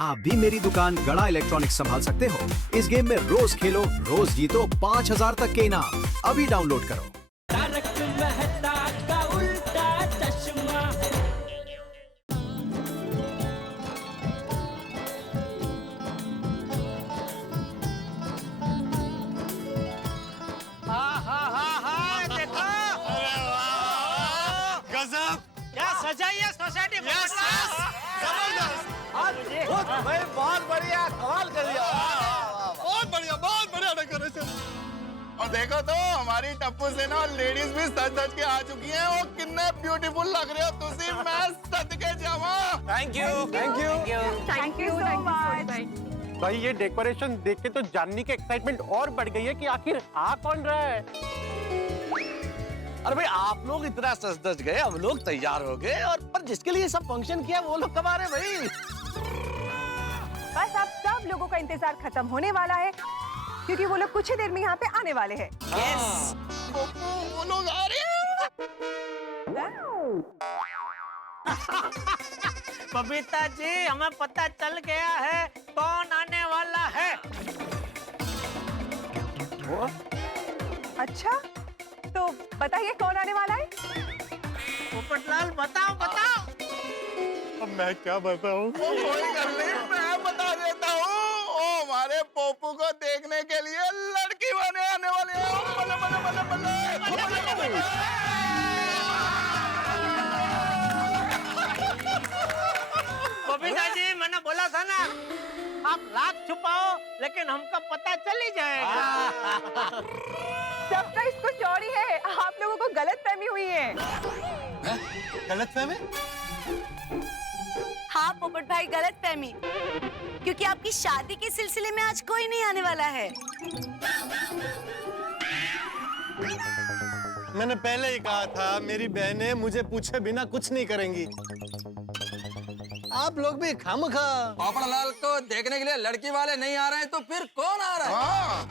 आप भी मेरी दुकान गड़ा इलेक्ट्रॉनिक्स संभाल सकते हो। इस गेम में रोज खेलो, रोज जीतो 5000 तक के इनाम। अभी डाउनलोड करो। तारक मेहता का उल्टा चश्मा। देखो गजब, क्या सजाई है सोसाइटी में। भाई बहुत बढ़िया, कमाल कर दिया। बहुत बढ़िया डेकोरेशन। और देखो तो हमारी टप्पू से ना लेडीज भी सज के आ चुकी हैं और कितने ब्यूटीफुल लग रहे हो तुसी। मैं सदके जावा। Thank you thank you so much. भाई ये डेकोरेशन देख के तो जानने की एक्साइटमेंट और बढ़ गई है कि आखिर आ कौन रहा है। अरे भाई आप लोग इतना सज धज गए, हम लोग तैयार हो गए, और पर जिसके लिए सब फंक्शन किया वो लोग कब आ रहे भाई? बस अब सब लोगों का इंतजार खत्म होने वाला है, क्योंकि वो लोग कुछ ही देर में यहाँ पे आने वाले हैं। वो लोग आ रहे हैं। बबीता जी, हमें पता चल गया है कौन आने वाला है। अच्छा, तो बताइए कौन आने वाला है? पोपटलाल बताओ बताओ। अब मैं क्या बताऊं? कोई कर नहीं, मैं बता देता हूँ। ओ हमारे पोपू को देखने के लिए लड़की बने आने वाले हैं। बल्ले बल्ले बल्ले बल्ले। बबीता जी, मैंने बोला था ना, आप लाख छुपाओ लेकिन हमका पता चल ही जाएगा। सरप्राइज कुछ और ही है, आप लोगों को गलतफहमी हुई है। गलतफहमी? हाँ पोपट भाई, गलत फहमी, क्योंकि आपकी शादी के सिलसिले में आज कोई नहीं आने वाला है। मैंने पहले ही कहा था मेरी बहनें मुझे पूछे बिना कुछ नहीं करेंगी। आप लोग भी खामखा। पोपटलाल को देखने के लिए लड़की वाले नहीं आ रहे हैं तो फिर कौन आ रहा है?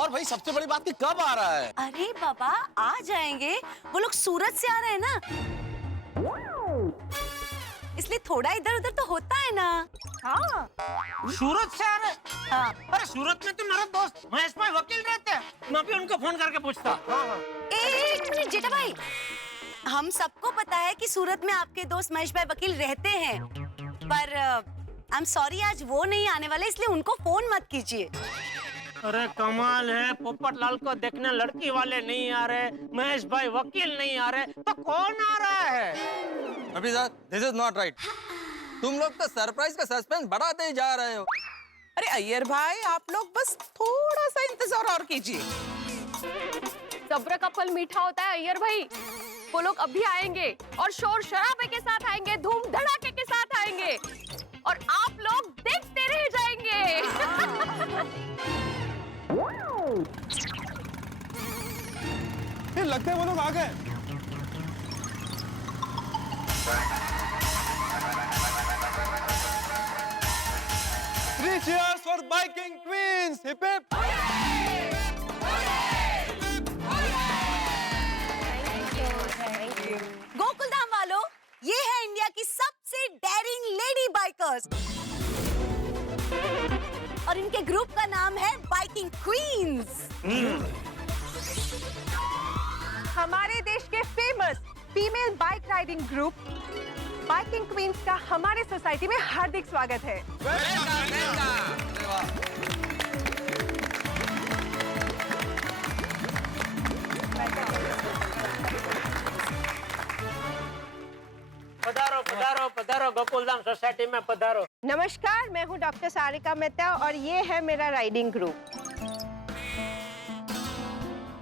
और भाई सबसे बड़ी बात कि कब आ रहा है? अरे बाबा, आ जाएंगे, वो लोग सूरत से आ रहे हैं ना, इसलिए थोड़ा इधर उधर तो होता है ना। हाँ, सूरत से आ रहे? हाँ। अरे सूरत में तो मेरा दोस्त महेश भाई वकील रहते हैं, मैं भी उनको फोन करके पूछता। एक मिनट जेठा भाई, हम सबको पता है कि सूरत में आपके दोस्त महेश भाई वकील रहते हैं, पर आई एम सॉरी आज वो नहीं आने वाले, इसलिए उनको फोन मत कीजिए। अरे कमाल है, पोपटलाल को देखने लड़की वाले नहीं आ रहे, महेश भाई वकील नहीं आ रहे, तो कौन आ रहा है? अभी sir, this is not right. तुम लोग तो सरप्राइज का सस्पेंस बढ़ाते ही जा रहे हो। अरे अय्यर भाई, आप लोग बस थोड़ा सा इंतजार और कीजिए। सब्र का फल मीठा होता है अय्यर भाई, वो लोग अभी आएंगे और शोर शराबे के साथ आएंगे, धूम धड़ाके के साथ आएंगे, और आप लोग देखते रह जाएंगे। ये लगता है वो लोग आ गए। Three cheers for biking queens! Hip hip! Gokuldham वालों, ये है इंडिया की सबसे डेयरिंग लेडी बाइकर्स, और इनके ग्रुप का नाम है बाइकिंग क्वींस। हमारे देश के famous female bike riding group biking queens का हमारे सोसाइटी में हार्दिक स्वागत है। पधारो पधारो पधारो, गोकुलधाम सोसाइटी में पधारो। नमस्कार, मैं हूँ डॉक्टर सारिका मेहता और ये है मेरा riding group.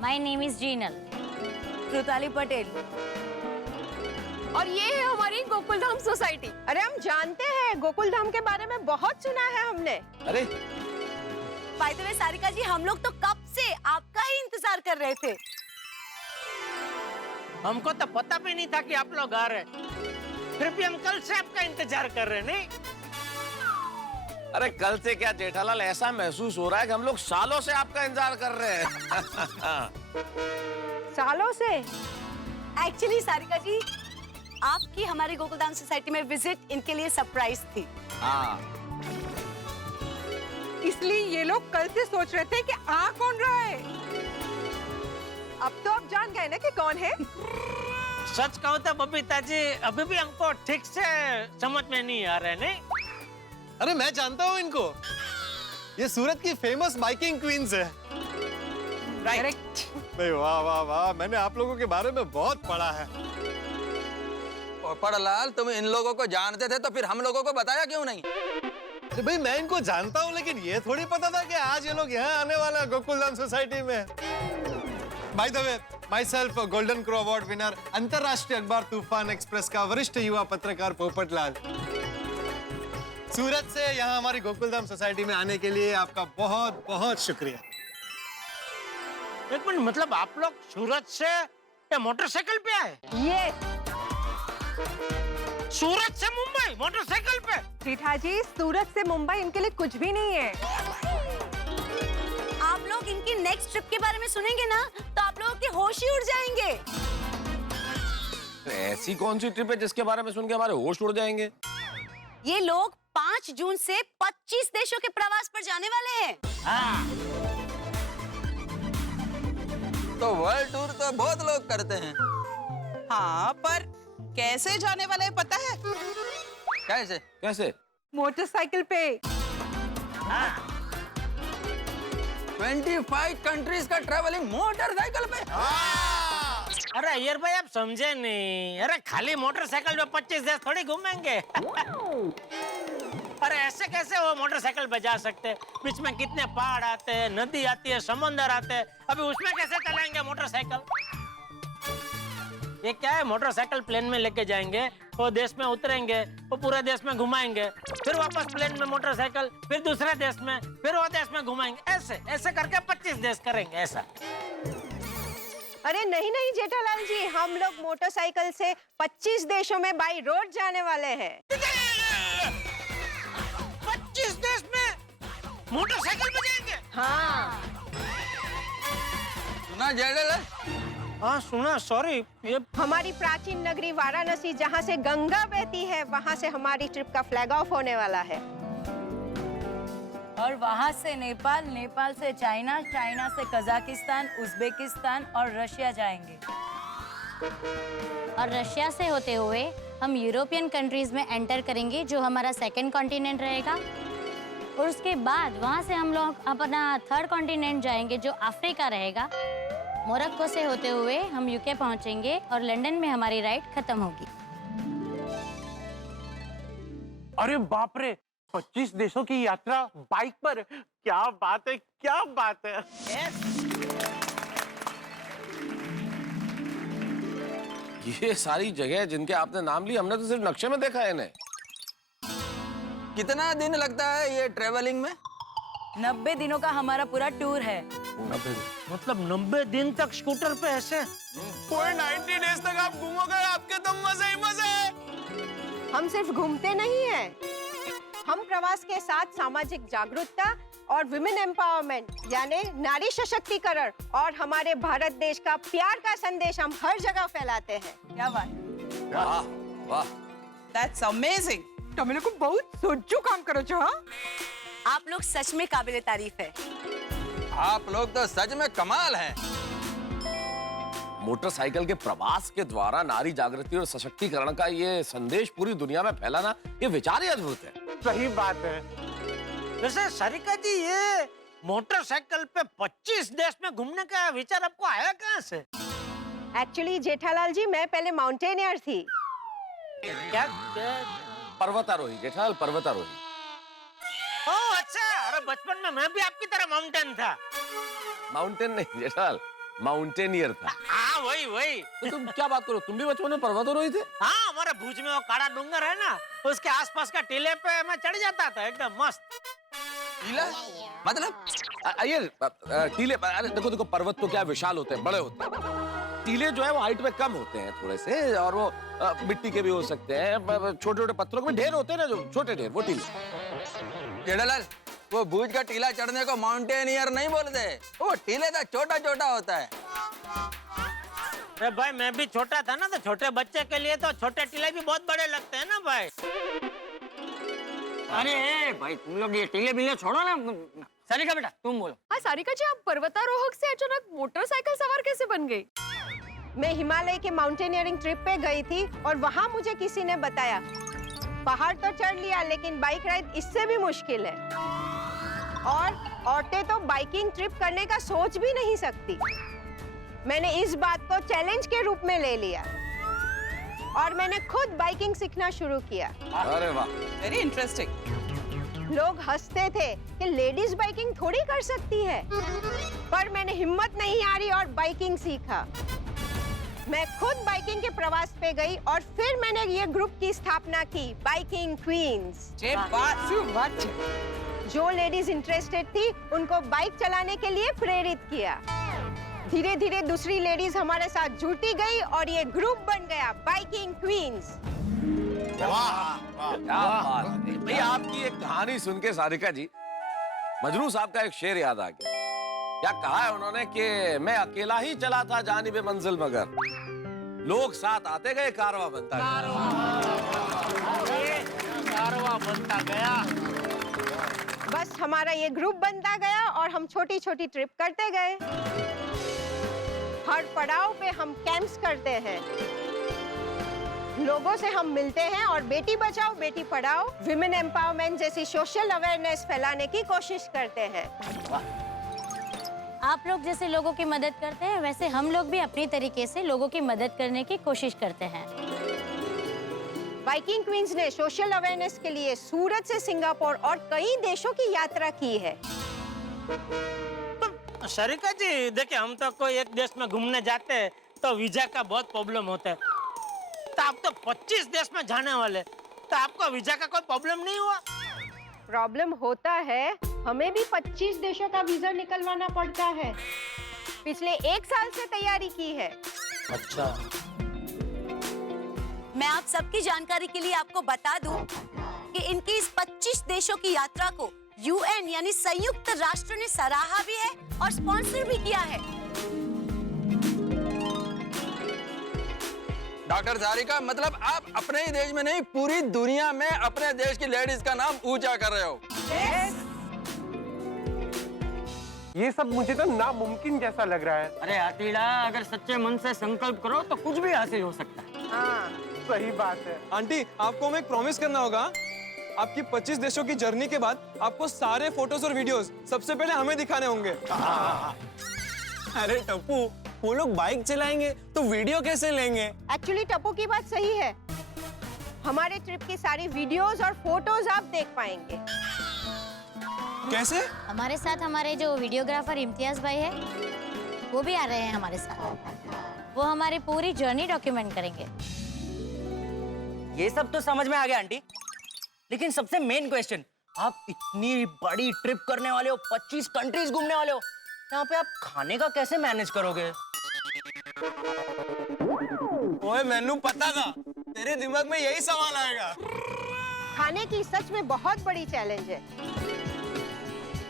My name is Jinal, Rutali Patel, और ये है हमारी गोकुलधाम सोसाइटी। अरे हम जानते हैं, गोकुलधाम के बारे में बहुत सुना है हमने। अरे बाय द वे सारिका जी, हम लोग तो कब से आपका ही इंतजार कर रहे थे। हमको तो पता भी नहीं था कि आप लोग आ रहे, फिर भी हम कल से आपका इंतजार कर रहे। नहीं, अरे कल से क्या जेठालाल, ऐसा महसूस हो रहा है कि हम लोग सालों से आपका इंतजार कर रहे हैं। सालों से? एक्चुअली सारिका जी, आपकी हमारी गोकुलधाम सोसाइटी में विजिट इनके लिए सरप्राइज थी। हाँ, इसलिए ये लोग कल से सोच रहे थे कि आ कौन रहा है। अब तो आप जान गए ना कि कौन है। सच कहूँ तो बबीता जी अभी भी हमको ठीक से समझ में नहीं आ रहे नहीं। अरे मैं जानता हूँ इनको, ये सूरत की फेमस बाइकिंग क्वींस है। करेक्ट। भाई वाह वाह वाह, मैंने आप लोगों के बारे में बहुत पढ़ा है। पोपटलाल, तुम इन लोगों को जानते थे तो फिर हम लोगों को बताया क्यों नहीं? अरे भाई मैं इनको जानता हूँ, लेकिन ये थोड़ी पता था कि आज ये लोग यहाँ आने वाले हैं गोकुलधाम सोसाइटी में। By the way, my self golden crow award winner, अंतरराष्ट्रीय अखबार तूफान एक्सप्रेस का वरिष्ठ युवा पत्रकार पोपटलाल। सूरत से यहाँ हमारी गोकुलधाम सोसाइटी में आने के लिए आपका बहुत बहुत शुक्रिया। एक मिनट, मतलब आप लोग सूरत से मोटरसाइकिल पे आए? ये सूरत से मुंबई मोटरसाइकिल पे? जेठा जी, सूरत से मुंबई इनके लिए कुछ भी नहीं है। आप लोग इनकी नेक्स्ट ट्रिप के बारे में सुनेंगे ना तो आप लोगों के होश ही उड़ जाएंगे। ऐसी कौन सी ट्रिप है जिसके बारे में सुन के हमारे होश उड़ जाएंगे? ये लोग 5 जून से 25 देशों के प्रवास पर जाने वाले हैं। तो वर्ल्ड टूर तो बहुत लोग करते हैं। हाँ, पर कैसे जाने वाले हैं पता है? कैसे? कैसे? मोटरसाइकिल पे। 25 कंट्रीज का ट्रैवलिंग मोटरसाइकिल पे। अरे अय्यर भाई आप समझे नहीं। अरे खाली मोटरसाइकिल पे 25 देश थोड़ी घूमेंगे। अरे ऐसे कैसे वो मोटरसाइकिल पे जा सकते? बीच में कितने पहाड़ आते हैं, नदी आती है, समंदर आते हैं, अभी उसमें कैसे चलाएंगे मोटरसाइकिल? ये क्या है, मोटरसाइकिल प्लेन में लेके जाएंगे, वो देश में उतरेंगे, वो पूरे देश में घुमाएंगे, फिर वापस प्लेन में मोटरसाइकिल, फिर दूसरे देश में, फिर वो देश में घुमाएंगे। ऐसे ऐसे करके 25 देश करेंगे ऐसा। अरे नहीं नहीं जेठालाल जी, हम लोग मोटरसाइकिल से 25 देशों में बाई रोड जाने वाले हैं। 25 देश में मोटरसाइकिल पे जाएंगे? हाँ। सुना जेठालाल? हाँ सुना, सॉरी। ये हमारी प्राचीन नगरी वाराणसी जहाँ से गंगा बहती है, वहाँ से हमारी ट्रिप का फ्लैग ऑफ होने वाला है। और वहाँ से नेपाल, नेपाल से चाइना, चाइना से कजाकिस्तान, उज्बेकिस्तान और रशिया जाएंगे। और रशिया से होते हुए हम यूरोपियन कंट्रीज में एंटर करेंगे, जो हमारा सेकंड कॉन्टिनेंट रहेगा। और उसके बाद वहाँ से हम लोग अपना थर्ड कॉन्टिनेंट जाएंगे, जो अफ्रीका रहेगा। मोरक्को से होते हुए हम यूके पहुँचेंगे और लंदन में हमारी राइड खत्म होगी। अरे बाप रे, 25 देशों की यात्रा बाइक पर, क्या बात है, क्या बात है। ये सारी जगह जिनके आपने नाम लिए, हमने तो सिर्फ नक्शे में देखा है इन्हें। कितना दिन लगता है ये ट्रैवलिंग में? 90 दिनों का हमारा पूरा टूर है। 90 मतलब 90 दिन तक स्कूटर पे ऐसे? पूरे 90 डेज तक आप घूमोगे, आपके तो मजे ही मजे। हम सिर्फ घूमते नहीं हैं, हम प्रवास के साथ सामाजिक जागरूकता और विमेन एम्पावरमेंट यानी नारी सशक्तिकरण और हमारे भारत देश का प्यार का संदेश हम हर जगह फैलाते हैं। क्या बात? वाह वाह, That's amazing. तुम लोग को बहुत सोचो काम करो छो। हाँ, आप लोग सच में काबिले तारीफ है। आप लोग तो सच में कमाल हैं। मोटरसाइकिल के प्रवास के द्वारा नारी जागृति और सशक्तिकरण का ये संदेश पूरी दुनिया में फैलाना, ये विचार ही अद्भुत है। सही बात है। वैसे सारिका जी, ये मोटरसाइकिल पे 25 देश में घूमने का विचार आपको आया कहाँ से? एक्चुअली जेठालाल जी, मैं पहले माउंटेनियर थी। क्या? पर्वतारोही जेठालाल, पर्वतारोही। ओह अच्छा, अरे बचपन में मैं भी आपकी तरह माउंटेन था। माउंटेन नहीं जेठालाल, माउंटेनियर था। हाँ वही वही। तो तुम क्या बात करो, तुम भी बचपन में पर्वतारोही थे? हाँ, हमारे भुज में वो काला डूंगर है ना, उसके आसपास का टीले पे मैं चढ़ जाता था, एकदम मस्त। टीला मतलब? ये टीले, अरे देखो देखो, पर्वत तो क्या विशाल होते हैं, बड़े होते हैं। टीले जो है वो हाइट में कम होते हैं थोड़े से, और वो मिट्टी के भी हो सकते हैं, छोटे छोटे पत्थरों के ढेर होते हैं ना, जो छोटे ढेर, वो टीले। जेठालाल, वो भुज का टीला चढ़ने को माउंटेनियर नहीं बोलते, वो टीले का छोटा छोटा होता है। अरे भाई मैं भी छोटा था ना, तो छोटे बच्चे के लिए तो छोटे टीले भी बहुत बड़े लगते हैं ना भाई। अरे भाई तुम लोग ये टीले बिले छोड़ो ना। सारिका बेटा तुम बोलो। हाँ सारिका जी, आप पर्वतारोहक से अचानक मोटरसाइकिल सवार कैसे बन गई? मैं हिमालय के माउंटेनियरिंग ट्रिप पे गई थी और वहाँ मुझे किसी ने बताया पहाड़ तो चढ़ लिया लेकिन बाइक राइड इससे भी मुश्किल है, और औरतें तो बाइकिंग ट्रिप करने का सोच भी नहीं सकती। मैंने इस बात को चैलेंज के रूप में ले लिया और मैंने खुद बाइकिंग सीखना शुरू किया। अरे वाह, वेरी इंटरेस्टिंग। लोग हंसते थे कि लेडीज बाइकिंग थोड़ी कर सकती है, पर मैंने हिम्मत नहीं हारी और बाइकिंग सीखा। मैं खुद बाइकिंग के प्रवास पे गई और फिर मैंने ये ग्रुप की स्थापना की, बाइकिंग क्वींस। जो लेडीज इंटरेस्टेड थी उनको बाइक चलाने के लिए प्रेरित किया। धीरे धीरे दूसरी लेडीज हमारे साथ जुटी गई और ये ग्रुप बन गया, बाइकिंग क्वींस। क्या बात है भाई। आपकी एक कहानी सुन के सारिका जी, मजनू साहब का एक शेर याद आ गया। क्या कहा है उन्होंने कि मैं अकेला ही चला था जानिबे मंजिल, मगर लोग साथ आते गए, कारवा बनता गया। बस हमारा ये ग्रुप बनता गया और हम छोटी छोटी ट्रिप करते गए। हर पड़ाव पे हम कैंप्स करते हैं, लोगों से हम मिलते हैं और बेटी बचाओ बेटी पढ़ाओ, विमेन एम्पावरमेंट जैसी सोशल अवेयरनेस फैलाने की कोशिश करते हैं। आप लोग जैसे लोगों की मदद करते हैं, वैसे हम लोग भी अपनी तरीके से लोगों की मदद करने की कोशिश करते हैं। बाइकिंग क्वींस ने सोशल अवेयरनेस के लिए सूरत से सिंगापुर और कई देशों की यात्रा की है। सारिका जी देखिए, हम तो कोई एक देश में घूमने जाते हैं तो वीजा का बहुत प्रॉब्लम होता है, तो आप तो 25 देश में जाने वाले, तो आपको वीजा का कोई प्रॉब्लम नहीं हुआ? प्रॉब्लम होता है, हमें भी 25 देशों का वीजा निकलवाना पड़ता है। पिछले 1 साल से तैयारी की है। अच्छा। मैं आप सबकी जानकारी के लिए आपको बता दूं कि इनकी इस 25 देशों की यात्रा को यूएन यानी संयुक्त राष्ट्र ने सराहा भी है और स्पॉन्सर भी किया है। डॉक्टर सारिका, मतलब आप अपने ही देश में नहीं पूरी दुनिया में अपने देश की लेडीज का नाम ऊंचा कर रहे हो। ये सब मुझे तो नामुमकिन जैसा लग रहा है। अरे आतीड़ा, अगर सच्चे मन से संकल्प करो तो कुछ भी हासिल हो सकता है। हाँ। सही बात है। आंटी, आपको हमें एक प्रॉमिस करना होगा। आपकी 25 देशों की जर्नी के बाद आपको सारे फोटोज और वीडियोस सबसे पहले हमें दिखाने होंगे। अरे टप्पू, वो लोग बाइक चलाएंगे तो वीडियो कैसे लेंगे? एक्चुअली टप्पू की बात सही है, हमारे ट्रिप की सारी वीडियोस और फोटोज आप देख पाएंगे। कैसे? हमारे साथ हमारे जो वीडियोग्राफर इम्तियाज भाई है, वो भी आ रहे हैं हमारे साथ। वो हमारी पूरी जर्नी डॉक्यूमेंट करेंगे। ये सब तो समझ में आ गया आंटी, लेकिन सबसे मेन क्वेश्चन, आप इतनी बड़ी ट्रिप करने वाले हो, 25 कंट्रीज घूमने वाले हो, यहाँ पे आप खाने का कैसे मैनेज करोगे? ओए मैनू पता था तेरे दिमाग में यही सवाल आएगा। खाने की सच में बहुत बड़ी चैलेंज है,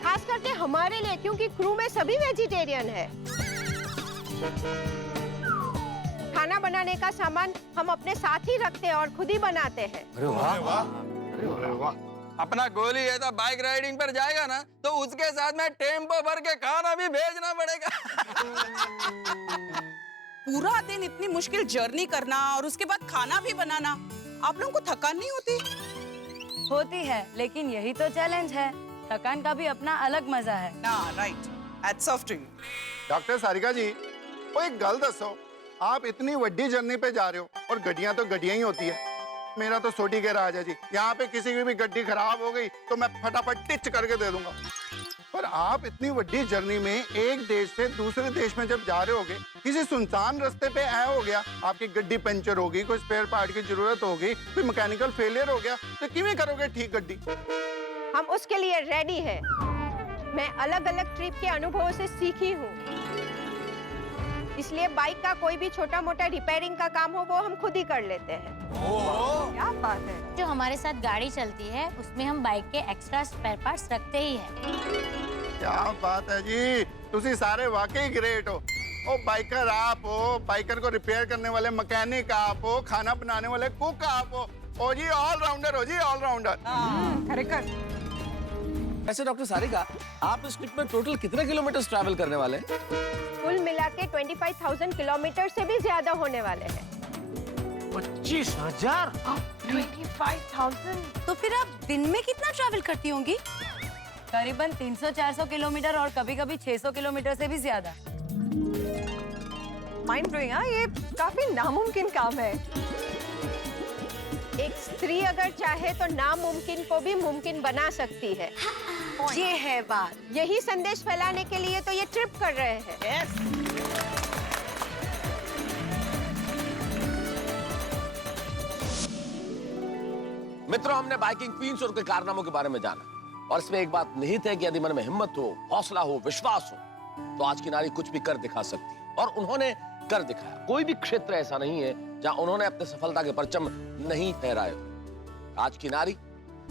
खास करके हमारे लिए, क्योंकि क्रू में सभी वेजिटेरियन है। खाना बनाने का सामान हम अपने साथ ही रखते हैं और खुद ही बनाते हैं। अरे वाह, अरे वाह। अपना गोली ऐसा बाइक राइडिंग पर जाएगा ना, तो उसके साथ में टेम्पो भर के खाना भी भेजना पड़ेगा। पूरा दिन इतनी मुश्किल जर्नी करना और उसके बाद खाना भी बनाना, आप लोगों को थकान नहीं होती? होती है, लेकिन यही तो चैलेंज है। थकान का भी अपना अलग मजा है ना। Right, hats off to you. Doctor Sarika ji, वो एक गल दसो, आप इतनी वड्डी जर्नी पे जा रहे हो और गड्डियां तो गड्डियां ही होती है। मेरा तो सोटी के राज है जी, यहाँ पे किसी की भी गड्डी खराब हो गई तो मैं फटाफट टिच करके दे दूंगा। पर आप इतनी वड्डी जर्नी में एक देश से दूसरे देश में जब जा रहे होगे, किसी सुनसान रास्ते पे आया हो गया, आपकी गड्डी पंचर होगी, कोई स्पेयर पार्ट की जरूरत होगी, कोई मैकेनिकल फेलियर हो गया, तो किवें करोगे ठीक गड्डी? हम उसके लिए रेडी हैं। मैं अलग अलग ट्रिप के अनुभवों से सीखी हूँ, इसलिए बाइक का कोई भी छोटा मोटा रिपेयरिंग का काम हो वो हम खुद ही कर लेते हैं। क्या बात है। जो हमारे साथ गाड़ी चलती है उसमें हम बाइक के एक्स्ट्रा स्पेयर पार्ट्स रखते ही हैं। क्या बात है जी, तुसी सारे वाकई ग्रेट हो। ओ बाइकर आप हो, बाइकर को रिपेयर करने वाले मैकेनिक आप हो, खाना बनाने वाले कुक आप हो। ओ जी ऑलराउंडर हो जी, ऑलराउंडर। वैसे डॉक्टर सारिका, आप इस ट्रिप में टोटल कितने किलोमीटर ट्रैवल करने वाले हैं? कुल मिला के 25,000 किलोमीटर से भी ज्यादा होने वाले हैं। 25,000? 25,000। तो फिर आप दिन में कितना ट्रैवल करती होंगी? करीबन 300-400 किलोमीटर और कभी-कभी 600 किलोमीटर से भी ज्यादा। माइंड ब्लोइंग, ये काफी नामुमकिन काम है। एक स्त्री अगर चाहे तो नामुमकिन को भी मुमकिन बना सकती है। ये है बात। यही संदेश फैलाने के लिए तो ये ट्रिप कर रहे हैं। मित्रों, हमने बाइकिंग क्वींस और उनके कारनामों के बारे में जाना, और इसमें एक बात निहित है कि यदि मन में हिम्मत हो, हौसला हो, विश्वास हो, तो आज की नारी कुछ भी कर दिखा सकती है, और उन्होंने कर दिखाया। कोई भी क्षेत्र ऐसा नहीं है जहां उन्होंने अपने सफलता के परचम नहीं फहराए। आज की नारी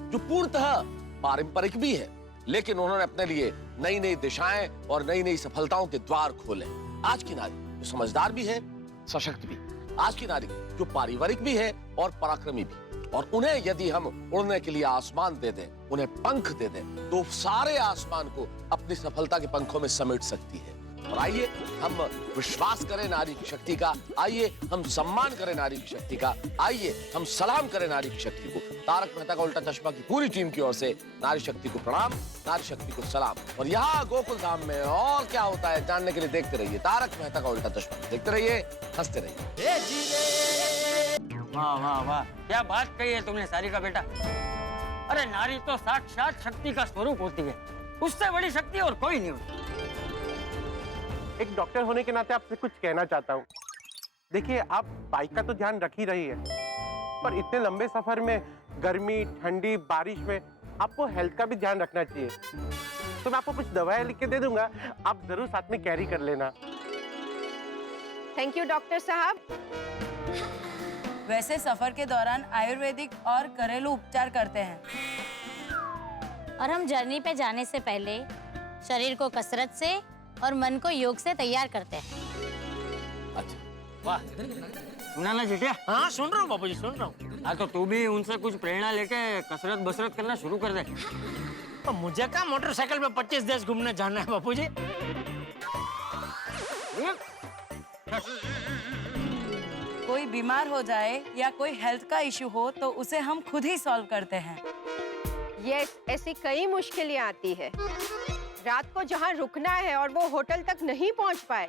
जो पूर्णतः पारंपरिक भी है, लेकिन उन्होंने अपने लिए नई नई दिशाएं और नई नई सफलताओं के द्वार खोले। आज की नारी जो समझदार भी है, सशक्त भी। आज की नारी जो पारिवारिक भी है और पराक्रमी भी। और उन्हें यदि हम उड़ने के लिए आसमान दे दें, उन्हें पंख दे दें, तो सारे आसमान को अपनी सफलता के पंखों में समेट सकती है। और आइए हम विश्वास करें नारी की शक्ति का, आइए हम सम्मान करें नारी की शक्ति का, आइए हम सलाम करें नारी की शक्ति को। तारक मेहता का उल्टा चश्मा की पूरी टीम की ओर से नारी शक्ति को प्रणाम, नारी शक्ति को सलाम। और यहाँ गोकुल धाम में और क्या होता है जानने के लिए देखते रहिए तारक मेहता का उल्टा चश्मा। देखते रहिए, हंसते रहिए। वाह वाह वाह, क्या बात कही है तुमने सारिका बेटा। अरे नारी तो साक्षात शक्ति का स्वरूप होती है, उससे बड़ी शक्ति और कोई नहीं होती। एक डॉक्टर होने के नाते आपसे कुछ कहना चाहता हूँ। देखिए, आप बाइक का तो ध्यान रख ही रही है, पर इतने लंबे सफर में गर्मी, ठंडी, बारिश में आपको हेल्थ का भी ध्यान रखना चाहिए। तो मैं आपको कुछ दवाएं लिख के दे दूंगा, आप जरूर साथ में कैरी कर लेना। थैंक यू डॉक्टर साहब। वैसे सफर के दौरान आयुर्वेदिक और घरेलू उपचार करते हैं, और हम जर्नी पे जाने से पहले शरीर को कसरत से और मन को योग से तैयार करते हैं। अच्छा, वाह, सुना ना चिटिया? हाँ सुन रहा हूँ बाबूजी, सुन रहा हूँ। हाँ, तो तू भी उनसे कुछ प्रेरणा लेके कसरत बसरत करना शुरू कर दे। तो मुझे क्या मोटरसाइकिल पे 25 देश घूमने जाना है बाबूजी? कोई बीमार हो जाए या कोई हेल्थ का इशू हो तो उसे हम खुद ही सॉल्व करते हैं। यस, ऐसी कई मुश्किलें आती है। रात को जहाँ रुकना है और वो होटल तक नहीं पहुँच पाए,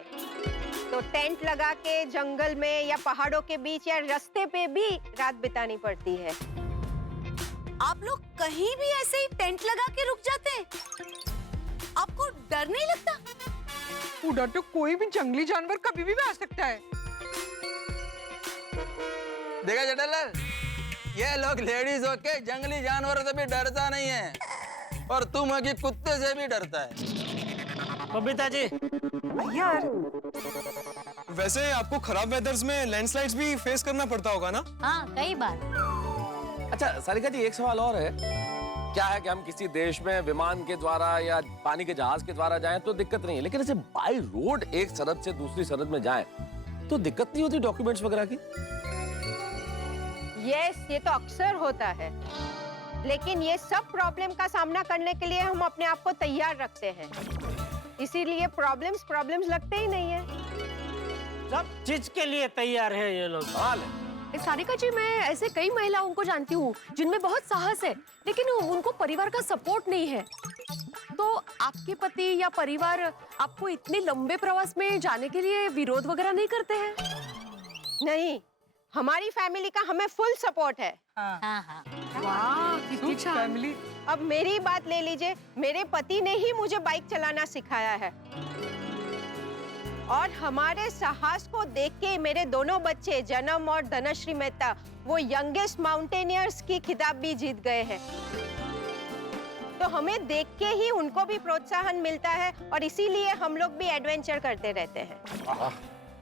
तो टेंट लगा के जंगल में या पहाड़ों के बीच या रास्ते पे भी रात बितानी पड़ती है। आप लोग कहीं भी ऐसे ही टेंट लगा के रुक जाते हैं? आपको डर नहीं लगता? उधर तो कोई भी जंगली जानवर कभी भी आ सकता है। देखा जेठालाल, ये लोग लेडीज होके जंगली जानवरों से भी डरता नहीं है, और तुम कि कुत्ते से भी डरता है। बबीता जी यार, वैसे आपको खराब वेदर्स में लैंडस्लाइड्स भी फेस करना पड़ता होगा ना? हाँ, कई बार। अच्छा सारिका जी, एक सवाल और है। क्या है कि हम किसी देश में विमान के द्वारा या पानी के जहाज के द्वारा जाएं तो दिक्कत नहीं है, लेकिन ऐसे बाय रोड एक सरहद से दूसरी सरहद में जाएं तो दिक्कत नहीं होती डॉक्यूमेंट्स वगैरह की? यस, ये तो अक्सर होता है, लेकिन ये सब प्रॉब्लम का सामना करने के लिए हम अपने आप को तैयार रखते हैं। इसीलिए प्रॉब्लम्स लगते ही नहीं है। सब चीज के लिए तैयार है ये लोग। सारिका जी, मैं ऐसे कई महिलाओं को जानती हूँ जिनमें बहुत साहस है, लेकिन उनको परिवार का सपोर्ट नहीं है। तो आपके पति या परिवार आपको इतने लंबे प्रवास में जाने के लिए विरोध वगैरह नहीं करते हैं? नहीं, हमारी फैमिली का हमें फुल सपोर्ट है। हाँ। वाह, कितनी फैमिली। अब मेरी बात ले लीजिए, मेरे पति ने ही मुझे बाइक चलाना सिखाया है, और हमारे साहस को देख के मेरे दोनों बच्चे जन्म और धनश्री मेहता वो यंगेस्ट माउंटेनियर्स की खिताब भी जीत गए हैं। तो हमें देख के ही उनको भी प्रोत्साहन मिलता है, और इसीलिए हम लोग भी एडवेंचर करते रहते हैं।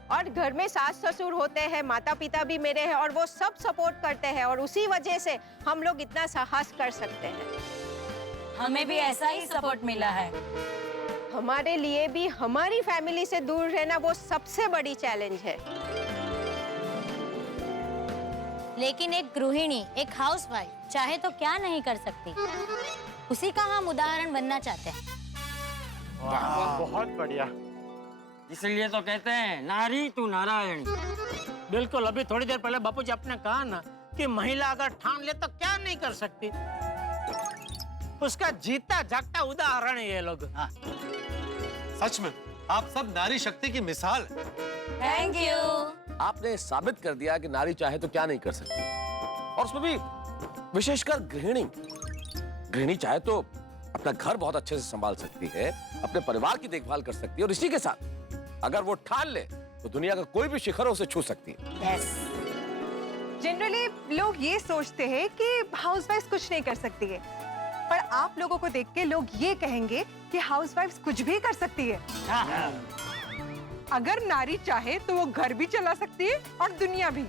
और घर में सास ससुर होते हैं, माता पिता भी मेरे हैं, और वो सब सपोर्ट करते हैं, और उसी वजह से हम लोग इतना साहस कर सकते हैं। हमें भी ऐसा ही सपोर्ट मिला है। हमारे लिए भी हमारी फैमिली से दूर रहना वो सबसे बड़ी चैलेंज है। लेकिन एक गृहिणी, एक हाउसवाइफ चाहे तो क्या नहीं कर सकती, उसी का हम उदाहरण बनना चाहते हैं। बहुत बढ़िया। इसलिए तो कहते हैं नारी तू नारायण। बिल्कुल, अभी थोड़ी देर पहले बापूजी आपने कहा ना कि महिला अगर ठान ले तो क्या नहीं कर सकती। उसका जीता जागता उदाहरण है ये लोग। सच में आप सब नारी शक्ति की मिसाल है। Thank you. आपने साबित कर दिया कि नारी चाहे तो क्या नहीं कर सकती, और उसमें भी विशेषकर गृहिणी। गृहिणी चाहे तो अपना घर बहुत अच्छे से संभाल सकती है, अपने परिवार की देखभाल कर सकती है, और इसी के साथ अगर वो ठान ले तो दुनिया का कोई भी शिखर उसे छू सकती है। जनरली लोग ये सोचते हैं कि हाउसवाइफ्स कुछ नहीं कर सकती है, पर आप लोगों को देख के लोग ये कहेंगे कि हाउसवाइफ्स कुछ भी कर सकती है। अगर नारी चाहे तो वो घर भी चला सकती है और दुनिया भी।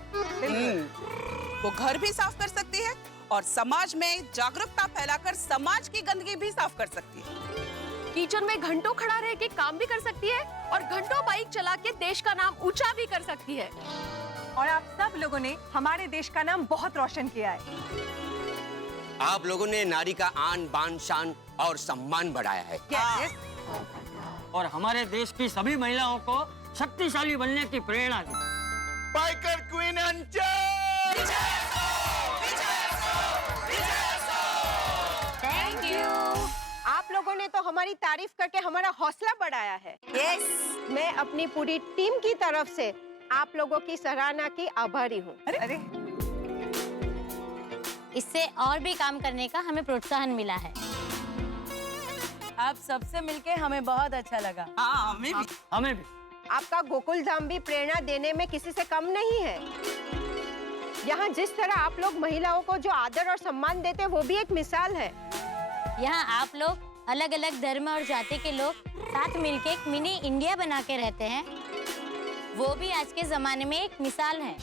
वो घर भी साफ कर सकती है और समाज में जागरूकता फैलाकर समाज की गंदगी भी साफ कर सकती है। किचन में घंटों खड़ा रह के काम भी कर सकती है और घंटों बाइक चला के देश का नाम ऊंचा भी कर सकती है। और आप सब लोगों ने हमारे देश का नाम बहुत रोशन किया है। आप लोगों ने नारी का आन बान शान और सम्मान बढ़ाया है। और हमारे देश की सभी महिलाओं को शक्तिशाली बनने की प्रेरणा दी। बाइकर क्वीन अंचल। Thank you. आप लोगों ने तो हमारी तारीफ करके हमारा हौसला बढ़ाया है। यस। मैं अपनी पूरी टीम की तरफ से आप लोगों की सराहना की आभारी हूँ। अरे इससे और भी काम करने का हमें प्रोत्साहन मिला है। आप सबसे मिलके हमें बहुत अच्छा लगा। हाँ, हमें भी। हमें भी। आपका गोकुल धाम भी प्रेरणा देने में किसी से कम नहीं है। यहाँ जिस तरह आप लोग महिलाओं को जो आदर और सम्मान देते हैं वो भी एक मिसाल है। यहाँ आप लोग अलग अलग धर्म और जाति के लोग साथ मिलके एक मिनी इंडिया बना के रहते हैं, वो भी आज के जमाने में एक मिसाल है।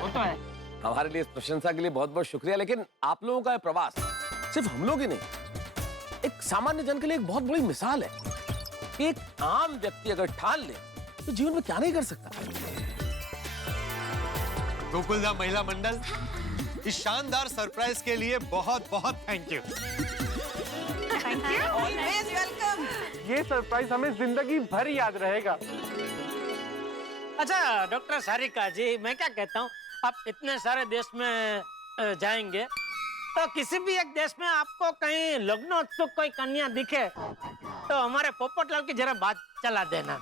वो तो है। हमारे लिए इस प्रशंसा के लिए बहुत बहुत शुक्रिया, लेकिन आप लोगों का ये प्रवास सिर्फ हम लोग ही नहीं, एक सामान्य जन के लिए एक बहुत बड़ी मिसाल है कि एक आम व्यक्ति अगर ठान ले तो जीवन में क्या नहीं कर सकता। गोकुलधाम महिला मंडल, इस शानदार सरप्राइज के लिए बहुत बहुत thank you. Thank you. Always welcome. ये सरप्राइज हमें जिंदगी भर याद रहेगा। अच्छा डॉक्टर सारिका जी, मैं क्या कहता हूँ, आप इतने सारे देश में जाएंगे तो किसी भी एक देश में आपको कहीं लग्नोत्सुक कोई कन्या दिखे तो हमारे पोपटलाल की जरा बात चला देना।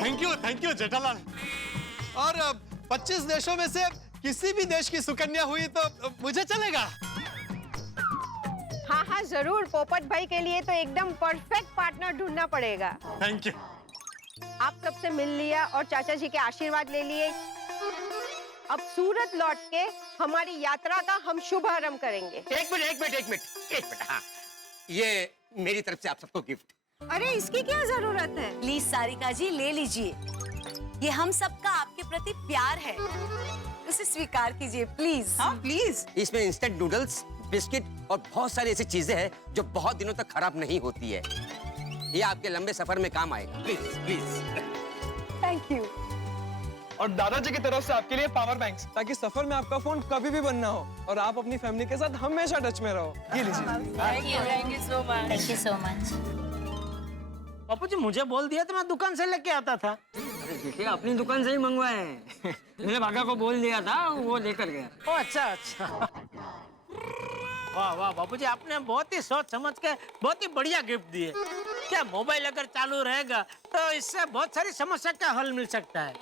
Thank you Jethalal. और 25 देशों में से किसी भी देश की सुकन्या हुई तो मुझे चलेगा। हाँ हाँ जरूर, पोपट भाई के लिए तो एकदम परफेक्ट पार्टनर ढूंढना पड़ेगा। Thank you. आप सबसे मिल लिया और चाचा जी के आशीर्वाद ले लिए। अब सूरत लौट के हमारी यात्रा का हम शुभारंभ करेंगे। एक मिनट। हाँ, ये मेरी तरफ से आप सबको गिफ्ट। अरे इसकी क्या जरूरत है? प्लीज सारिका जी ले लीजिए, ये हम सबका आपके प्रति प्यार है, उसे स्वीकार कीजिए प्लीज। हाँ प्लीज। इसमें इंस्टेंट नूडल्स, बिस्किट और बहुत सारी ऐसी चीजें हैं जो बहुत दिनों तक खराब नहीं होती है। ये आपके लंबे सफर में काम आएगा। प्लीज। Thank you. और दादाजी की तरफ से आपके लिए पावर बैंक्स, ताकि सफर में आपका फोन कभी भी बंद ना हो और आप अपनी फैमिली के साथ हमेशा टच में रहो। ये लीजिए। Thank you so much. Thank you so much. Bapu ji मुझे बोल दिया तो मैं दुकान से लेके आता था। देखिए अपनी दुकान से ही मंगवाए हैं। मेरे भागा को बोल दिया था, वो लेकर गया। ओ अच्छा। वाह वाह बापू जी, आपने बहुत ही सोच समझ के बहुत ही बढ़िया गिफ्ट दिए। क्या मोबाइल अगर चालू रहेगा तो इससे बहुत सारी समस्या का हल मिल सकता है।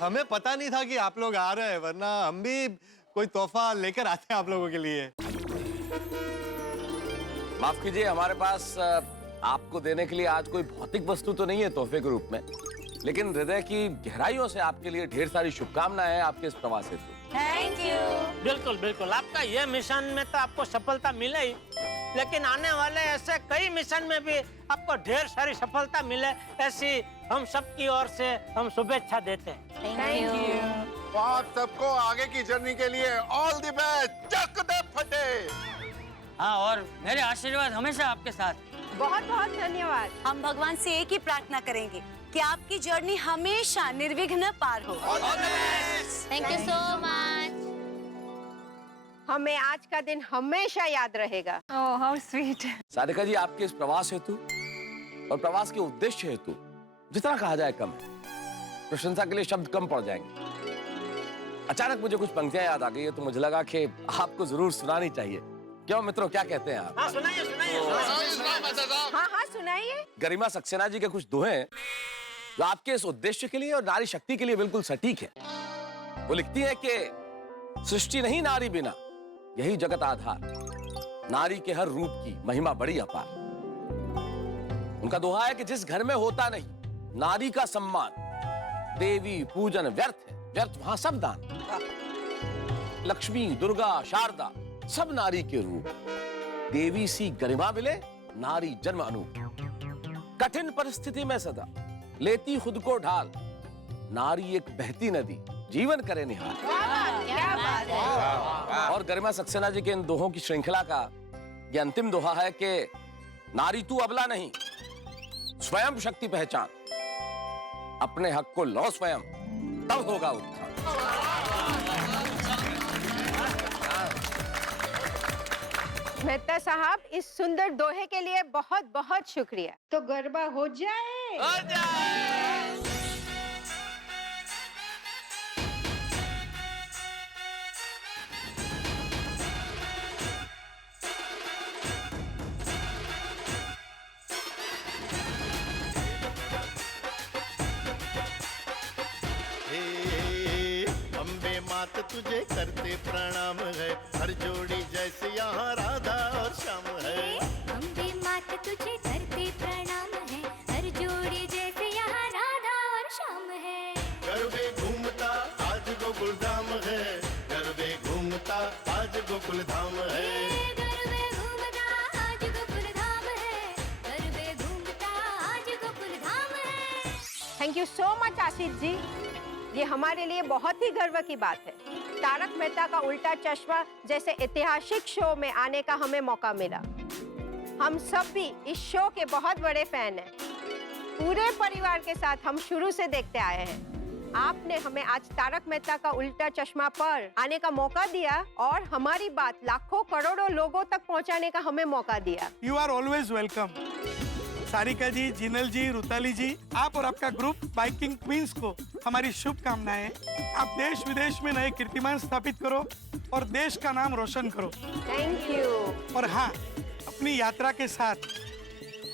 हमें पता नहीं था कि आप लोग आ रहे हैं, वरना हम भी कोई तोहफा लेकर आते हैं आप लोगों के लिए। माफ कीजिए, हमारे पास आपको देने के लिए आज कोई भौतिक वस्तु तो नहीं है तोहफे के रूप में, लेकिन हृदय की गहराइयों से आपके लिए ढेर सारी शुभकामनाएं हैं आपके इस प्रवास हेतु। Thank you. बिल्कुल बिल्कुल, आपका ये मिशन में तो आपको सफलता मिले ही, लेकिन आने वाले ऐसे कई मिशन में भी आपको ढेर सारी सफलता मिले, ऐसी हम सबकी ओर से हम शुभेच्छा देते हैं। Thank you. आप सबको आगे की जर्नी के लिए ऑल द बेस्ट। चक दे फटे। हाँ, और मेरे आशीर्वाद हमेशा आपके साथ। बहुत बहुत धन्यवाद। हम भगवान से एक ही प्रार्थना करेंगे कि आपकी जर्नी हमेशा निर्विघ्न पार हो। Thank you so much. हमें आज का दिन हमेशा याद रहेगा। Oh how sweet. Sarika ji, आपके इस प्रवास हेतु और प्रवास के उद्देश्य हेतु जितना कहा जाए कम है। प्रशंसा के लिए शब्द कम पड़ जाएंगे। अचानक मुझे कुछ पंक्तियां याद आ गई है, तो मुझे लगा कि आपको जरूर सुनानी चाहिए। क्यों मित्रों, क्या कहते हैं आप? हाँ, सुनाइए सुनाइए। हाँ हाँ सुनाइए। गरिमा सक्सेना जी के कुछ दोहे जो आपके इस उद्देश्य के लिए और नारी शक्ति के लिए बिल्कुल सटीक है। वो लिखती है कि सृष्टि नहीं नारी बिना, यही जगत आधार, नारी के हर रूप की महिमा बड़ी अपार। उनका दोहा है कि जिस घर में होता नहीं नारी का सम्मान, देवी पूजन व्यर्थ है, व्यर्थ वहां सब दान। लक्ष्मी, दुर्गा, शारदा सब नारी के रूप, देवी सी गरिमा मिले, नारी जन्म अनूप। कठिन परिस्थिति में सदा लेती खुद को ढाल, नारी एक बहती नदी, जीवन करे निहाल। क्या बात है। और गरिमा सक्सेना जी के इन दोहों की श्रृंखला का ये अंतिम दोहा है कि नारी तू अबला नहीं, स्वयं शक्ति पहचान, अपने हक को लो स्वयं, तब होगा उत्थान। मेहता साहब, इस सुंदर दोहे के लिए बहुत बहुत शुक्रिया। तो गरबा हो जाए। अम्बे मात तुझे करते प्रणाम है, हर जोड़ी जैसे यहाँ राधा और श्याम है। अम्बे मात तुझे करते प्रणाम है, हर जोड़ी जैसे यहाँ राधा और श्याम है। गरबे घूमता आज गोकुल धाम है, गरबे घूमता आज गोकुल धाम है। गरबे घूमता आज गोकुल धाम है, गरबे घूमता आज गोकुल धाम है। Thank you so much Ashish ji, ये हमारे लिए बहुत ही गर्व की बात है। तारक मेहता का उल्टा चश्मा जैसे ऐतिहासिक शो में आने का हमें मौका मिला। हम सब भी इस शो के बहुत बड़े फैन हैं। पूरे परिवार के साथ हम शुरू से देखते आए हैं। आपने हमें आज तारक मेहता का उल्टा चश्मा पर आने का मौका दिया और हमारी बात लाखों करोड़ों लोगों तक पहुंचाने का हमें मौका दिया। You are always welcome. Sarika ji, Jinal ji, Rutali ji, आप और आपका ग्रुप बाइकिंग क्वींस को हमारी शुभकामनाएं। आप देश विदेश में नए कीर्तिमान स्थापित करो और देश का नाम रोशन करो। Thank you. और हाँ, अपनी यात्रा के साथ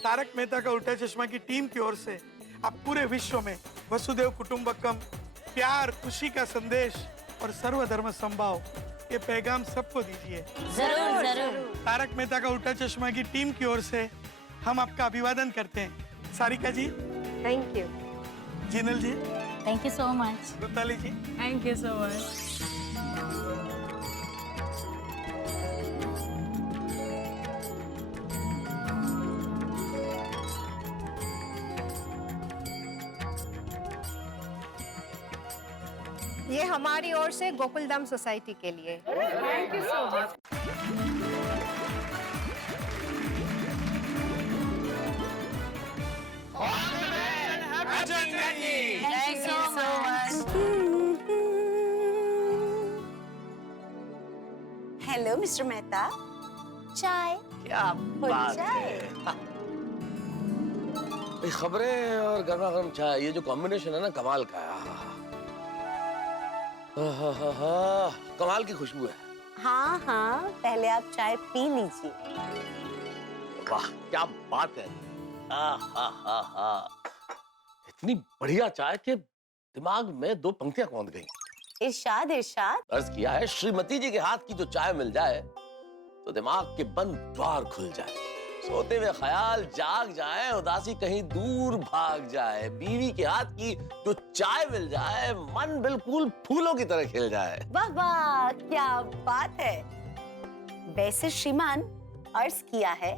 तारक मेहता का उल्टा चश्मा की टीम की ओर से आप पूरे विश्व में वसुदेव कुटुंबकम, प्यार, खुशी का संदेश और सर्वधर्म संभाव, ये पैगाम सबको दीजिए। जरूर जरूर। तारक मेहता का उल्टा चश्मा की टीम की ओर से हम आपका अभिवादन करते हैं। Sarika ji, thank you. Jinal ji, thank you so much. Rutali ji, thank you so much. ये हमारी ओर से गोकुलधाम सोसाइटी के लिए। Thank you so much. Thank you so much. Hello mister Mehta, चाय? क्या बात है। खबरें और गर्मा गर्म चाय, ये जो कॉम्बिनेशन है ना, कमाल का है। कमाल की खुशबू है। हाँ हाँ, पहले आप चाय पी लीजिए। वाह क्या बात है। इतनी बढ़िया चाय के दिमाग में दो पंक्तियां कौंध गई। इरशाद इरशाद। अर्ज किया है, श्रीमती जी के हाथ की जो चाय मिल जाए तो दिमाग के बंद द्वार खुल जाए, सोते हुए ख्याल जाग जाए, उदासी कहीं दूर भाग जाए, बीवी के हाथ की जो चाय मिल जाए मन बिल्कुल फूलों की तरह खिल जाए। वाह वाह, क्या बात है। वैसे श्रीमान, अर्ज किया है,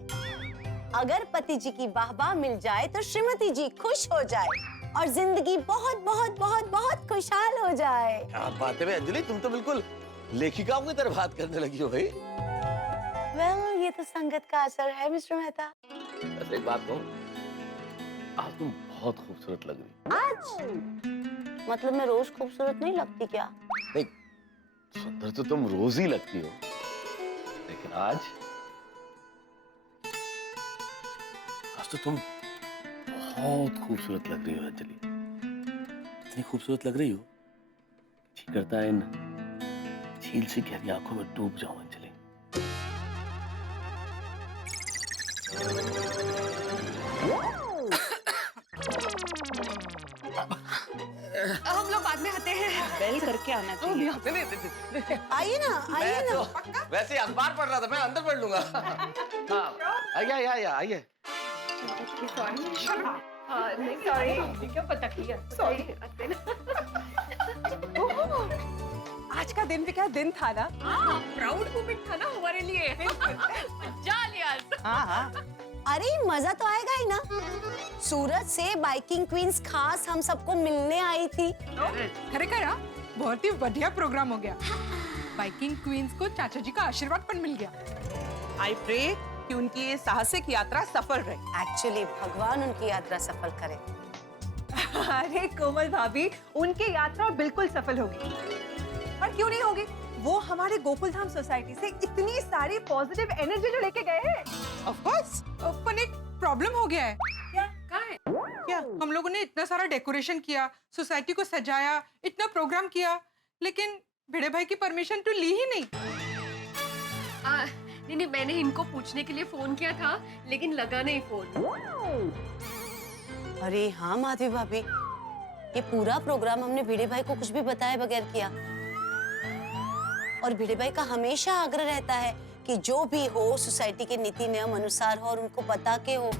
अगर पति जी की वाहवाह मिल जाए तो श्रीमती जी खुश हो जाए और जिंदगी बहुत बहुत बहुत बहुत खुशहाल हो जाए। क्या बात है अंजलि, तुम तो बिल्कुल लेखिकाओं की तरह बात करने लगी हो भाई। वेल, ये तो संगत का असर है मिस्टर मेहता। बस एक बात कहूं, आज तुम बहुत खूबसूरत लग रही। आज मतलब मैं रोज खूबसूरत नहीं लगती क्या? नहीं, सुंदर तो तुम रोज ही लगती हो, लेकिन आज तो तुम बहुत खूबसूरत लग रही हो अंजलि। इतनी खूबसूरत लग रही हो, जी करता है इन झील से गहरी आंखों में डूब जाऊं अंजलि। हम लोग बाद में आते हैं। बेल करके आना चाहिए। आइए ना, आइए मैं ना। तो वैसे अखबार पढ़ रहा था, मैं अंदर पढ़ लूंगा। हाँ, आइए आइए। सॉरी, क्या पता किया? सॉरी। आज का दिन भी क्या दिन था ना? प्राउड मोमेंट था ना हमारे लिए। मजा लिया। हाँ। अरे मजा तो आएगा ही ना। सूरत से बाइकिंग क्वींस खास हम सबको मिलने आई थी। खरेखर हाँ, बहुत ही बढ़िया प्रोग्राम हो गया। बाइकिंग क्वींस को चाचा जी का आशीर्वाद पण मिल गया। आई प्रे कि उनकी ये साहसिक यात्रा सफल रहे। एक्चुअली भगवान उनकी यात्रा सफल करे। अरे कोमल भाभी, उनकी यात्रा बिल्कुल सफल होगी। और क्यों नहीं होगी? वो हमारे गोकुलधाम सोसाइटी से इतनी सारी पॉजिटिव एनर्जी जो लेके गए हैं। Of course. पर एक प्रॉब्लम हो गया है। क्या है? क्या? हम लोगों ने इतना सारा डेकोरेशन किया, सोसाइटी को सजाया, इतना प्रोग्राम किया, लेकिन भिड़े भाई की परमिशन तो ली ही नहीं। नहीं, मैंने इनको पूछने के लिए फोन किया था, लेकिन लगा नहीं फोन। अरे हाँ माधवी भाभी, ये पूरा प्रोग्राम हमने भिड़े भाई को कुछ भी बताए बगैर किया। और भिड़े भाई का हमेशा आग्रह रहता है कि जो भी हो सोसाइटी के नीति नियम अनुसार हो और उनको बता के हो।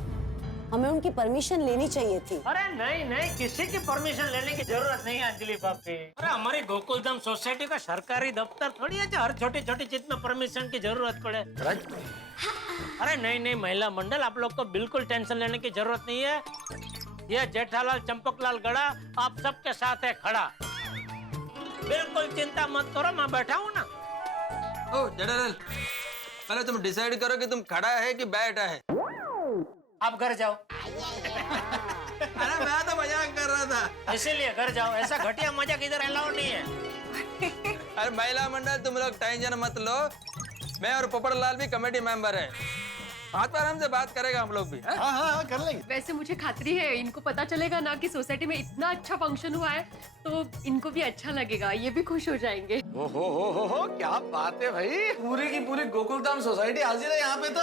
हमें उनकी परमिशन लेनी चाहिए थी। अरे नहीं, किसी की परमिशन लेने की जरूरत नहीं है अंजलि भाभी। अरे हमारी गोकुलधाम सोसाइटी का सरकारी दफ्तर थोड़ी है जो हर छोटी छोटी चीज में परमिशन की जरूरत पड़े। अरे नहीं, महिला मंडल, आप लोग को बिल्कुल टेंशन लेने की जरूरत नहीं है। ये जेठालाल चंपकलाल गड़ा आप सबके साथ है खड़ा। बिल्कुल चिंता मत करो, मैं बैठा हूँ ना। ओ जेठालाल, पहले तुम डिसाइड करो कि तुम खड़ा है कि बैठा है। आप घर जाओ। अरे मैं तो मजाक कर रहा था। इसीलिए घर जाओ, ऐसा घटिया मजाक इधर अलाउ नहीं है। अरे महिला मंडल, तुम लोग टेंशन मत लो, मैं और पोपटलाल भी कमेटी मेंबर है। हाथ पर हमसे बात करेगा हम लोग भी। हाँ, कर लेंगे। वैसे मुझे खातरी है इनको पता चलेगा ना कि सोसाइटी में इतना अच्छा फंक्शन हुआ है, तो इनको भी अच्छा लगेगा, ये भी खुश हो जाएंगे। हो, क्या बात है भाई, पूरी की पूरी गोकुलधाम सोसाइटी हाजिर है यहाँ पे तो।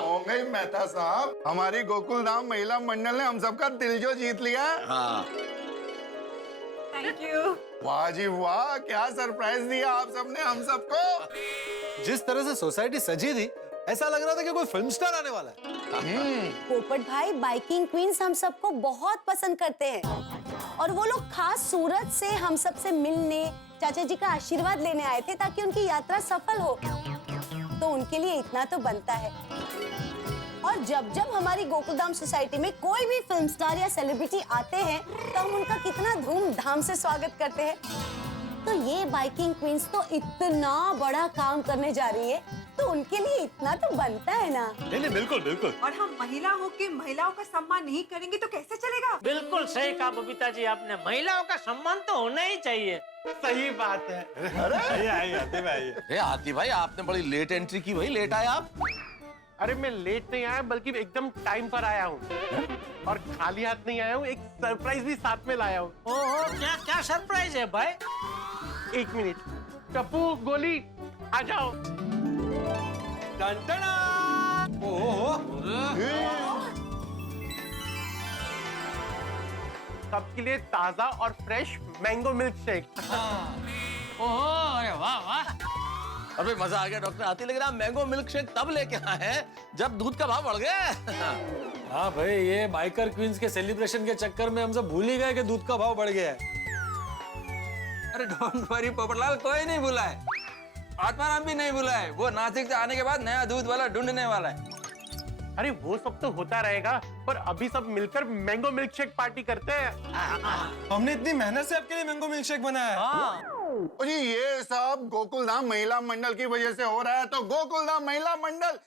हो गई मेहता साहब, हमारी गोकुलधाम महिला मंडल ने हम सबका दिल जो जीत लिया। हाँ। Thank you. वाह जी वाह, क्या सरप्राइज दिया आप सबने हम सबको। जिस तरह से सोसाइटी सजी थी, ऐसा लग रहा था कि कोई फिल्म स्टार आने वाला है। पोपट भाई, बाइकिंग क्वींस हम सबको बहुत पसंद करते हैं और वो लोग खास सूरत से हम सब से मिलने, चाचा जी का आशीर्वाद लेने आए थे ताकि उनकी यात्रा सफल हो। तो उनके लिए इतना तो बनता है। और जब जब हमारी गोकुलधाम सोसाइटी में कोई भी फिल्म स्टार या सेलिब्रिटी आते हैं तो हम उनका कितना धूमधाम से स्वागत करते हैं। तो ये बाइकिंग क्वींस तो इतना बड़ा काम करने जा रही है, तो उनके लिए इतना तो बनता है ना। नहीं, बिल्कुल। और हम महिला हो के महिलाओं का सम्मान नहीं करेंगे तो कैसे चलेगा? बिल्कुल सही कहा बबीता जी आपने, महिलाओं का सम्मान तो होना ही चाहिए। सही बात है। अरे हाथी भाई, आपने बड़ी लेट एंट्री की भाई, लेट आए आप। अरे मैं लेट नहीं आया, बल्कि एकदम टाइम पर आया हूँ और खाली हाथ नहीं आया हूँ, एक सरप्राइज भी साथ में लाया हूँ। ओहो, क्या सरप्राइज है भाई? एक मिनट, टप्पू गोली आ जाओ। सबके लिए ताजा और फ्रेश मैंगो मिल्क शेक। ओहो, अरे वाह। अरे मजा आ गया डॉक्टर आती, लेकिन आप मैंगो मिल्क शेक तब लेके आए हैं जब दूध का भाव बढ़ गया। हाँ भाई, ये बाइकर क्वींस के सेलिब्रेशन के चक्कर में हम सब भूल ही गए कि दूध का भाव बढ़ गया है। अरे डोंट वरी पोपटलाल, कोई नहीं भूला है, आत्माराम भी नहीं भूला है। वो नासिक से आने के बाद नया दूध वाला ढूंढने वाला है। अरे वो सब तो होता रहेगा, पर अभी सब मिलकर मैंगो मिल्क शेक पार्टी करते हैं। हमने इतनी मेहनत से आपके लिए मैंगो मिल्क शेक बनाया है। और ये सब गोकुल धाम महिला मंडल की वजह से हो रहा है, तो गोकुल धाम महिला मंडल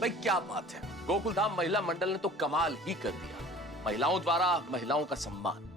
भाई क्या बात है, गोकुलधाम महिला मंडल ने तो कमाल ही कर दिया। महिलाओं द्वारा महिलाओं का सम्मान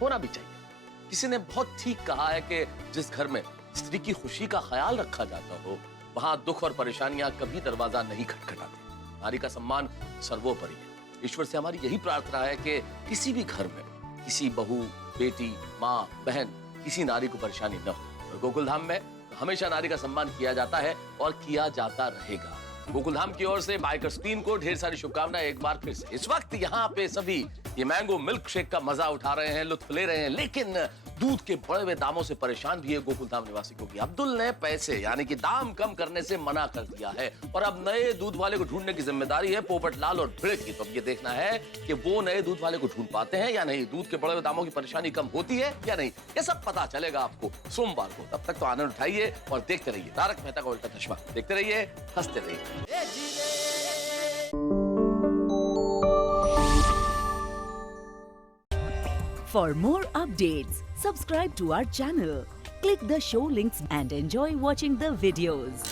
होना भी चाहिए। किसी ने बहुत ठीक कहा है कि जिस घर में स्त्री की खुशी का ख्याल रखा जाता हो, वहां दुख और परेशानियां कभी दरवाजा नहीं खटखटाती। नारी का सम्मान सर्वोपरि है। ईश्वर से हमारी यही प्रार्थना है कि किसी भी घर में किसी बहू, बेटी, माँ, बहन, किसी नारी को परेशानी न हो। और गोकुलधाम में हमेशा नारी का सम्मान किया जाता है और किया जाता रहेगा। गोकुलधाम की ओर से बाइकर्स टीम को ढेर सारी शुभकामनाएं एक बार फिर से। इस वक्त यहाँ पे सभी ये मैंगो मिल्क शेक का मजा उठा रहे हैं, लुत्फ ले रहे हैं, लेकिन दूध के बढ़े हुए दामों से परेशान भी है गोकुलधाम निवासी, क्योंकि अब्दुल ने पैसे यानी कि दाम कम करने से मना कर दिया है और अब नए दूध वाले को ढूंढने की जिम्मेदारी है पोपटलाल और भिड़क की। तो अब ये देखना है कि वो नए दूध वाले को ढूंढ पाते हैं या नहीं, दूध के बढ़े हुए दामों की परेशानी कम होती है या नहीं, ये सब पता चलेगा आपको सोमवार को। तब तक तो आनंद उठाइए और देखते रहिए तारक मेहता का उल्टा चश्मा। देखते रहिए, हंसते रहिए। For more updates, subscribe to our channel, click the show links and enjoy watching the videos.